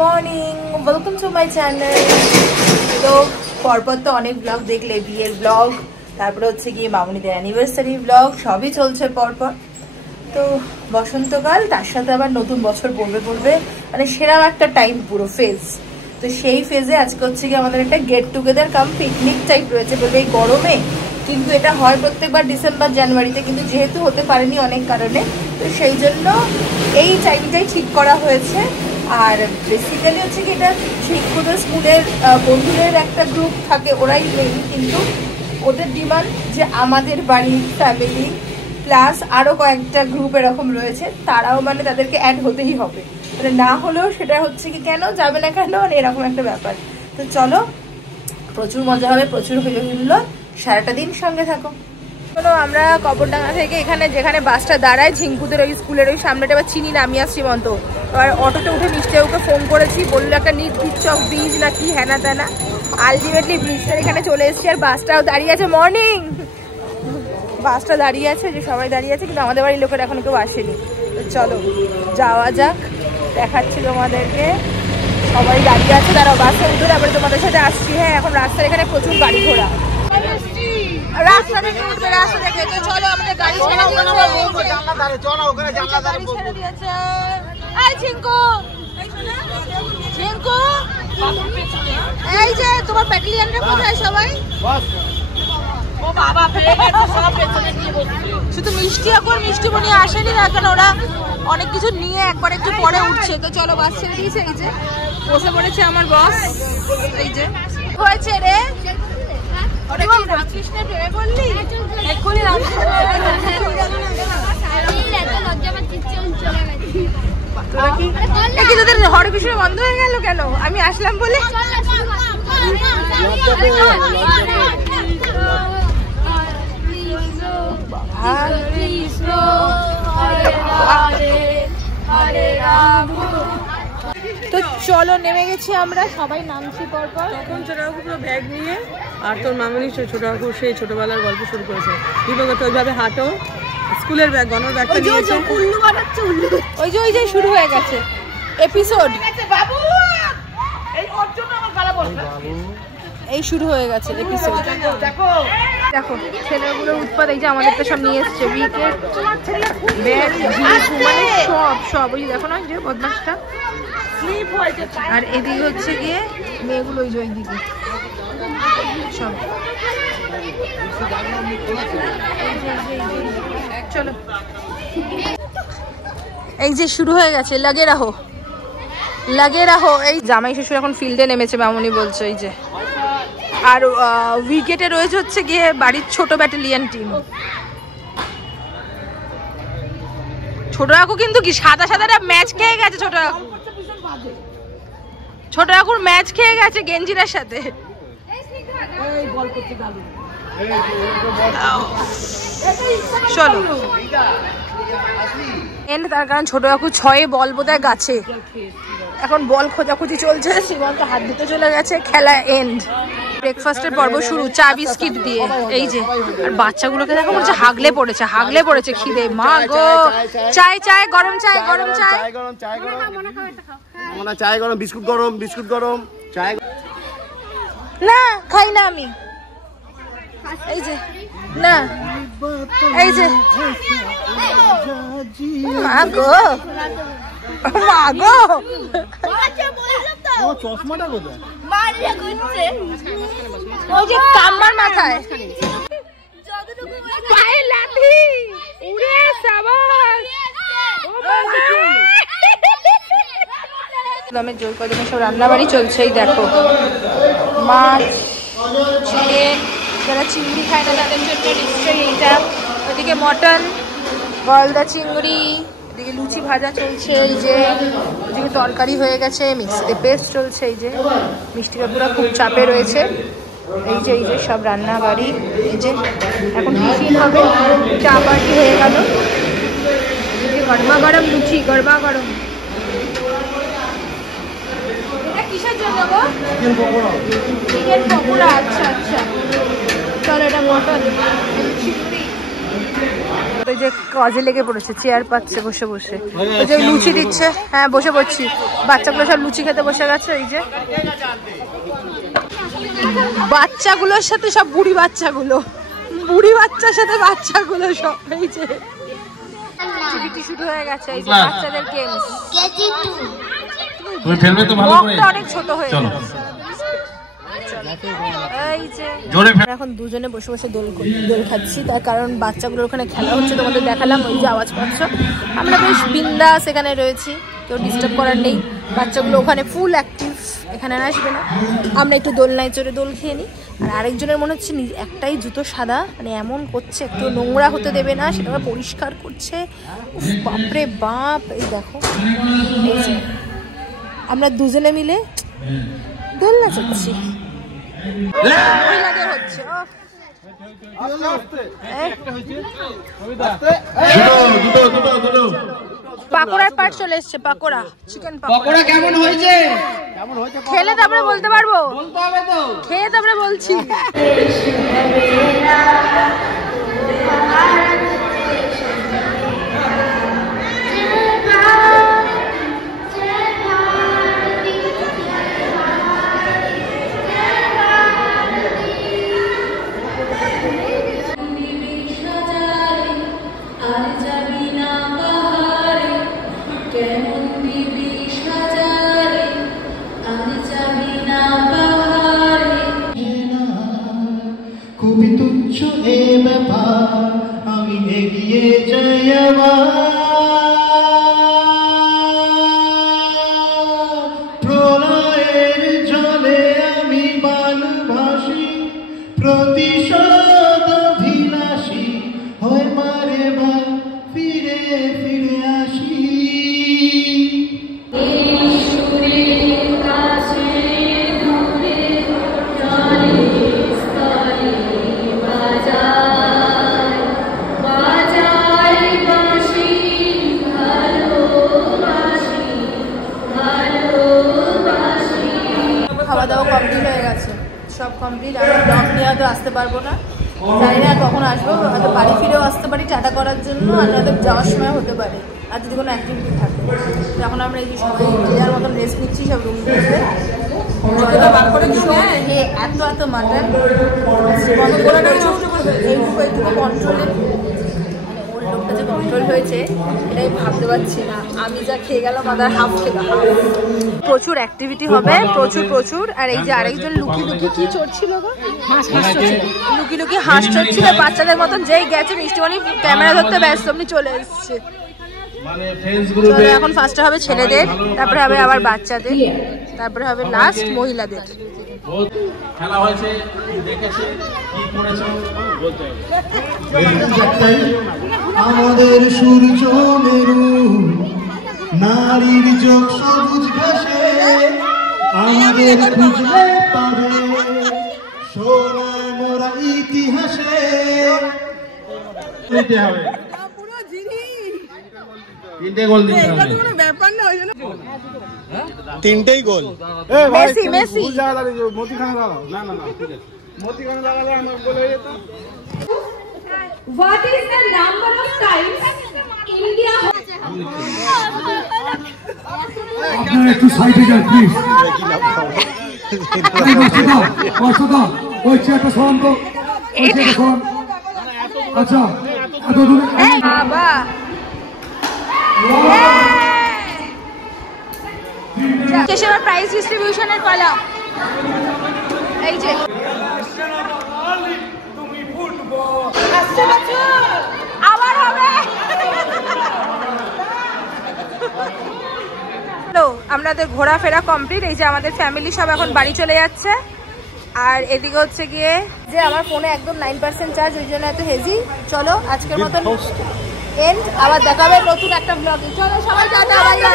Morning, welcome to my channel. তো পরপর তো অনেক ব্লগ দেখলে, বিয়ের ব্লগ, তারপরে হচ্ছে গিয়ে মামুনিদের অ্যানিভার্সারি ব্লগ, সবই চলছে পরপর। তো বসন্তকাল, তার সাথে আবার নতুন বছর পড়বে, মানে সেরাম একটা টাইম, পুরো ফেজ। তো সেই ফেজে আজকে হচ্ছে গিয়ে আমাদের একটা গেট টুগেদার কাম পিকনিক টাইপ রয়েছে বলবে এই গরমে, কিন্তু এটা হয় প্রত্যেকবার ডিসেম্বর জানুয়ারিতে, কিন্তু যেহেতু হতে পারেনি অনেক কারণে, তো সেই জন্য এই টাইমটাই ঠিক করা হয়েছে। আর বেসিক্যালি হচ্ছে কি এটা শিক্ষকদের স্কুলের বন্ধুদের একটা গ্রুপ থাকে, ওরাই মেইন, কিন্তু ওদের ডিমান্ড যে আমাদের বাড়ির ফ্যামিলি প্লাস আরও কয়েকটা গ্রুপ এরকম রয়েছে, তারাও মানে তাদেরকে অ্যাড হতেই হবে, মানে না হলেও সেটা হচ্ছে কি কেন যাবে না কেন, মানে এরকম একটা ব্যাপার। তো চলো, প্রচুর মজা হবে, প্রচুর হইলো, সারাটা দিন সঙ্গে থাকো। চলো, আমরা কবরডাঙ্গা থেকে এখানে যেখানে বাসটা দাঁড়ায় ঝিঙ্কুদের ওই স্কুলের ওই সামনেটা, এবার চিনি না, আমি আসছি মন্ত। এবার অটোতে উঠে মিষ্টিকে ফোন করেছি, বললো একটা নির্দিচক ব্রিজ না কি হ্যানা ত্যানা, আলটিমেটলি ব্রিজটার এখানে চলে এসেছি। আর বাসটাও দাঁড়িয়ে আছে, মর্নিং বাসটা দাঁড়িয়ে আছে, যে সবাই দাঁড়িয়ে আছে, কিন্তু আমাদের বাড়ির লোকের এখন কেউ আসেনি। তো চলো যাওয়া যাক, দেখাচ্ছি তোমাদেরকে। সবাই দাঁড়িয়ে আছে, তারা বাসে উঠে তারপরে তোমাদের সাথে আসছি। হ্যাঁ, এখন রাস্তার এখানে প্রচুর গাড়ি ঘোড়া, রাস্তা থেকে উঠবে, রাস্তা থেকে। তো চলো, আমাদের গাড়ি ছেড়ে দিয়েছে। এই ঝিঙ্কু, ঝিঙ্কু, এই যে তোমার প্যাটেলিয়ানরা কোথায় সবাই? শুধু মিষ্টি, এখন মিষ্টিমণি আসেনি না, এখন ওরা অনেক কিছু নিয়ে একবার একটু পরে উঠছে। তো চলো, বাস ছেড়ে দিয়েছে, এই যে বসে পড়েছে আমার বস। এই যে হয়েছে রে, ওটা কি রামকৃষ্ণের প্রেমে বললি? এক্ষুনি তোদের হরে কৃষ্ণ বন্ধ হয়ে গেল কেন? আমি আসলাম বলে। তো চলো, নেমে গেছি আমরা, সবাই নামছি পরপর। তখন ছোট কাকু পুরো ব্যাগ নিয়ে, আর তোর মামনি ছোট কাকু সেই ছোটবেলার গল্প শুরু করেছে। বিভাগত ওইভাবে হাঁটো, স্কুলের ব্যাগ, গণর ব্যাগটা নিয়েছে। ওই যে শুরু হয়ে গেছে এপিসোড, এই শুরু হয়ে গেছে এপিসোড। দেখো ছেলেগুলোর উৎপাদ, এই যে আমাদের তো সব নিয়ে এসছে উইকেট, ব্যাগ, মানে সব ওই দেখো না যে বদমাসটা। আর এদিকে হচ্ছে গিয়ে মেয়েগুলো, ওই যে ওইদিকে সব। চলো, এই যে শুরু হয়ে গেছে, লাগে রাহো। এই জামাই শ্বশুর এখন ফিল্ডে নেমেছে, মামুনি বলছে। এই যে, আর উইকেটে রয়েছে হচ্ছে গিয়ে বাড়ির ছোট ব্যাটালিয়ান টিম। ছোট কাকু কিন্তু কি সাদা ম্যাচ খেয়ে গেছে, ছোট কাকুর ম্যাচ খেয়ে গেছে গেঞ্জিরার সাথে। চলো, তার কারণ ছোট কাকু 6 বল বোধহয় গাছে, এখন বল খোঁজাখুঁজি চলছে। সীমান্ত হাত দিতে চলে গেছে, খেলা এন্ড। ব্রেকফাস্টের পর্ব শুরু, চা বিস্কিট দিয়ে। এই যে, আর বাচ্চাগুলোকে দেখো বলছে হাগলে পড়েছে খিদে। মা গো, চাই গরম চাই, বিস্কুট গরম, চাই না খাই না আমি। এই যে না, এই যে মা গো, চশমাটা কোথায়? ওই যে কাম্মার মাথায় পায়ে লাঠি উড়ে সাবাস। দমে জোর কদমে সব রান্নাবাড়ি চলছে। এই দেখো, মাছ, চিকেন, যারা চিংড়ি খায় না তাদের জন্য নিশ্চয়ই এইটা। ওইদিকে মটন, গলদা চিংড়ি, এদিকে লুচি ভাজা চলছে। এই যে ওইদিকে তরকারি হয়ে গেছে, মিক্সিতে পেস্ট চলছে। এই যে মিষ্টি কাকুরা খুব চাপে রয়েছে। এই যে সব রান্নাবাড়ি। এই যে এখন টিফিন হবে, চা পাটি হয়ে গেল। এদিকে গরমা গরম লুচি, গরমা গরম। এটা কিসের জন্য গো? চিকেন পকোড়া। আচ্ছা, চলো, এটা মটন চিংড়ি। ওই যে কাজে লেগে পড়েছে, চেয়ার পাচ্ছে বসে বসে। ওই যে লুচি দিচ্ছে, হ্যাঁ বসে পড়ছি। বাচ্চাগুলো সব লুচি খেতে বসে গেছে। এই যে বাচ্চাগুলোর সাথে সব বুড়ি বাচ্চাগুলো, বুড়ি বাচ্চার সাথে বাচ্চাগুলো সব। এই যে অ্যাক্টিভিটি শুরু হয়ে গেছে। এই যে বাচ্চাদের গেমস। তুমি ফেলবে তো ভালো করে, অনেক ছোট হয়ে গেছে। এই যে এখন দুজনে বসে বসে দোল খাচ্ছি, তার কারণ বাচ্চাগুলোর ওখানে খেলা হচ্ছে, তোমাদের দেখালাম। ওই যে আওয়াজ পাচ্ছ, আমরা বেশ বিন্দাস এখানে রয়েছি, কেউ ডিস্টার্ব করার নেই। বাচ্চাগুলো ওখানে ফুল অ্যাক্টিভ, এখানে আসবে না। আমরা একটু দোলনায় চড়ে দোল খেয়ে নিই। আর আরেকজনের মনে হচ্ছে একটাই জুতো সাদা, মানে এমন করছে, একটু নোংরা হতে দেবে না, সেটা পরিষ্কার করছে। বাপরে বাপ, এই দেখো আমরা দুজনে মিলে দোলনা চড়ছি। মহিলাদের হচ্ছে পাকোড়ার পার্ট চলে এসছে। পাকোড়া, চিকেন পাকোড়া কেমন হয়েছে? খেলে তারপরে বলতে পারবো, খেয়ে তারপরে বলছি। খুবই তুচ্ছ এ ব্যাপার, আমি এগিয়ে যাই প্রলয়ের জলে আমি বানভাসি, প্রতিশোধ অভিলাষী হয়ে মারে বা ফিরে ফিরে আসি। খাওয়া দাওয়া কমপ্লিট হয়ে গেছে, সব কমপ্লিট। আর ব্লগ নিয়ে হয়তো আসতে পারবো না, জানি না কখন আসবো, হয়তো বাড়ি ফিরেও আসতে পারি টাটা করার জন্য, আর হয়তো যাওয়ার সময় হতে পারে, আর যদি কোনো অ্যাক্টিভিটি থাকে। এখন আমরা এই যে সবাই যার মতন রেস্ট নিচ্ছি সব রুম থেকে। এত এত মাটন এইটুকু কন্ট্রোলে, ওর লোকটা যে কন্ট্রোল হয়েছে এটাই ভাবতে পারছি না। আমি যা খেয়ে গেলাম আদার হাফ খেলাম। প্রচুর অ্যাক্টিভিটি হবে, প্রচুর প্রচুর। আর এই যে আরেকজন লুকি লুকি কি চড়ছিল গো, লুকি লুকি হাঁস চড়ছিল বাচ্চাদের মতন। যেই গেছে মিষ্টিমণি ক্যামেরা ধরতে ব্যস্ত, এমনি চলে এসছে। এখন ফার্স্টে হবে ছেলেদের, তারপরে হবে আবার বাচ্চাদের, তারপরে হবে লাস্ট মহিলাদের। খেলা হয়েছে, দেখেছে, কি করেছে বলতে হবে। আমাদের সূর্য মেরু, নারীর চোখ সবুজ ঘাসে, আমাদের খুঁজলে পাবে সোনায় মোরা ইতিহাসে। হবে তিনটে গোল দিতে হবে, ব্যাপার না, ওই জন্য তিনটেই গোল। মেসি মেসি মোতিখানে লাগাও, না না না ঠিক আছে, মোতিখানে লাগালে আমার গোল হয়ে যেত। What is the number of times India? আপনারা একটু সাইডে যান প্লিজ। ওই চেয়ারটা সরান তো, ওই চেয়ারটা সরান। আচ্ছা এত দূরে বাবা কেশবের প্রাইজ ডিস্ট্রিবিউশনের পালা। এই যে আবার হবে। আমাদের ঘোরাফেরা কমপ্লিট। এই যে আমাদের ফ্যামিলি সব এখন বাড়ি চলে যাচ্ছে। আর এদিকে হচ্ছে গিয়ে যে আমার ফোনে একদম 9% চার্জ, ওই জন্য এত হেজি। চলো আজকের মতন এন্ড, আবার দেখাবে নতুন একটা ব্লগে। চলো সবাই টাটা।